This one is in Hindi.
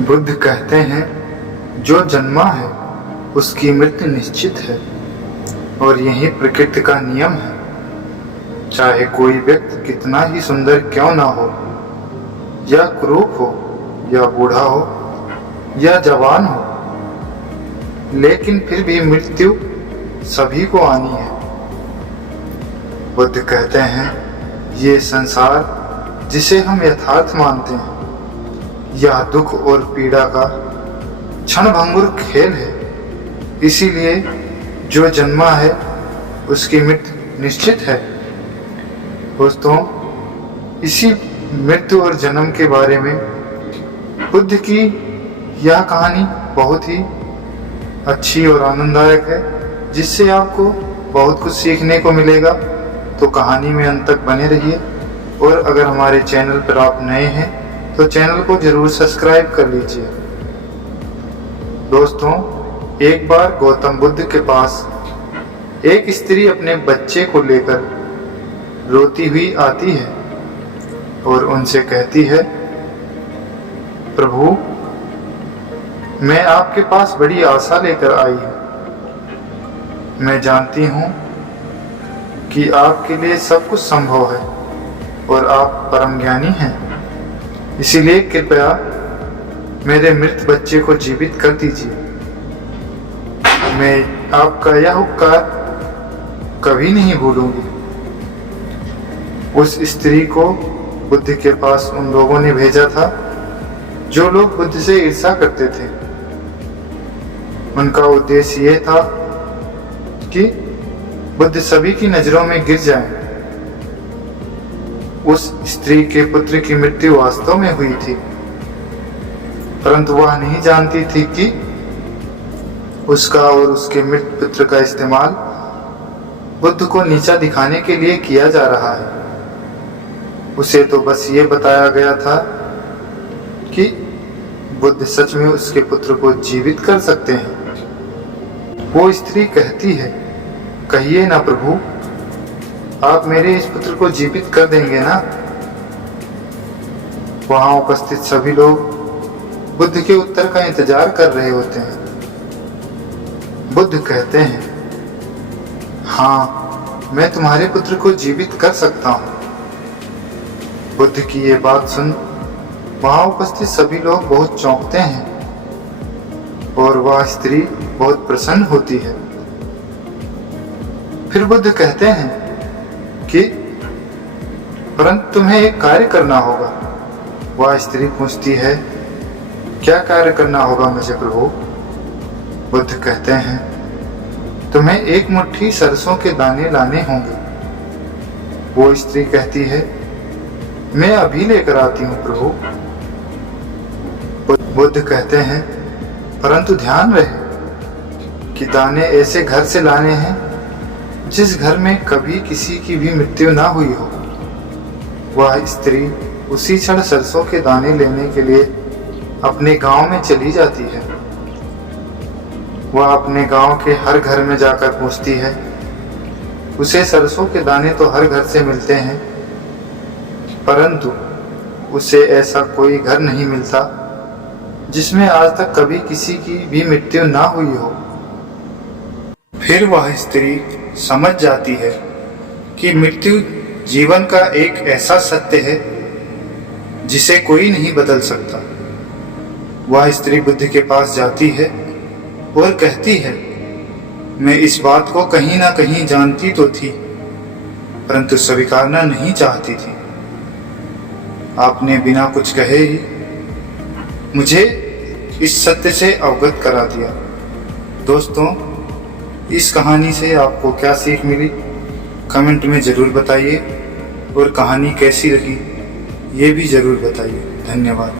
बुद्ध कहते हैं, जो जन्मा है उसकी मृत्यु निश्चित है और यही प्रकृति का नियम है। चाहे कोई व्यक्ति कितना ही सुंदर क्यों ना हो, या कुरूप हो, या बूढ़ा हो, या जवान हो, लेकिन फिर भी मृत्यु सभी को आनी है। बुद्ध कहते हैं, ये संसार जिसे हम यथार्थ मानते हैं, यह दुख और पीड़ा का क्षणभंगुर खेल है। इसीलिए जो जन्मा है उसकी मृत्यु निश्चित है। दोस्तों, इसी मृत्यु और जन्म के बारे में बुद्ध की यह कहानी बहुत ही अच्छी और आनंददायक है, जिससे आपको बहुत कुछ सीखने को मिलेगा। तो कहानी में अंत तक बने रहिए। और अगर हमारे चैनल पर आप नए हैं तो चैनल को जरूर सब्सक्राइब कर लीजिए। दोस्तों, एक बार गौतम बुद्ध के पास एक स्त्री अपने बच्चे को लेकर रोती हुई आती है और उनसे कहती है, प्रभु, मैं आपके पास बड़ी आशा लेकर आई हूँ। मैं जानती हूँ कि आपके लिए सब कुछ संभव है और आप परम ज्ञानी हैं। इसीलिए कृपया मेरे मृत बच्चे को जीवित कर दीजिए। मैं आपका यह उपकार कभी नहीं भूलूंगी। उस स्त्री को बुद्ध के पास उन लोगों ने भेजा था जो लोग बुद्ध से ईर्ष्या करते थे। उनका उद्देश्य यह था कि बुद्ध सभी की नजरों में गिर जाएं। उस स्त्री के पुत्र की मृत्यु वास्तव में हुई थी, परंतु वह नहीं जानती थी कि उसका और उसके मृत पुत्र का इस्तेमाल बुद्ध को नीचा दिखाने के लिए किया जा रहा है। उसे तो बस ये बताया गया था कि बुद्ध सच में उसके पुत्र को जीवित कर सकते हैं। वो स्त्री कहती है, कहिए ना प्रभु, आप मेरे इस पुत्र को जीवित कर देंगे ना? वहां उपस्थित सभी लोग बुद्ध के उत्तर का इंतजार कर रहे होते हैं। बुद्ध कहते हैं, हाँ, मैं तुम्हारे पुत्र को जीवित कर सकता हूँ। बुद्ध की ये बात सुन वहां उपस्थित सभी लोग बहुत चौंकते हैं और वह स्त्री बहुत प्रसन्न होती है। फिर बुद्ध कहते हैं कि परंतु तुम्हें एक कार्य करना होगा। वह स्त्री पूछती है, क्या कार्य करना होगा मुझे प्रभु? बुद्ध कहते हैं, तुम्हें एक मुट्ठी सरसों के दाने लाने होंगे। वो स्त्री कहती है, मैं अभी लेकर आती हूँ प्रभु। बुद्ध कहते हैं, परंतु ध्यान रहे कि दाने ऐसे घर से लाने हैं जिस घर में कभी किसी की भी मृत्यु ना हुई हो। वह स्त्री उसी क्षण सरसों के दाने लेने के लिए अपने गांव में चली जाती है। वह अपने गांव के हर घर में जाकर पूछती है। उसे सरसों के दाने तो हर घर से मिलते हैं, परंतु उसे ऐसा कोई घर नहीं मिलता जिसमें आज तक कभी किसी की भी मृत्यु ना हुई हो। फिर वह स्त्री समझ जाती है कि मृत्यु जीवन का एक ऐसा सत्य है जिसे कोई नहीं बदल सकता। वह स्त्री बुद्ध के पास जाती है और कहती है, मैं इस बात को कहीं ना कहीं जानती तो थी, परंतु स्वीकारना नहीं चाहती थी। आपने बिना कुछ कहे ही मुझे इस सत्य से अवगत करा दिया। दोस्तों, इस कहानी से आपको क्या सीख मिली, कमेंट में ज़रूर बताइए और कहानी कैसी लगी ये भी ज़रूर बताइए। धन्यवाद।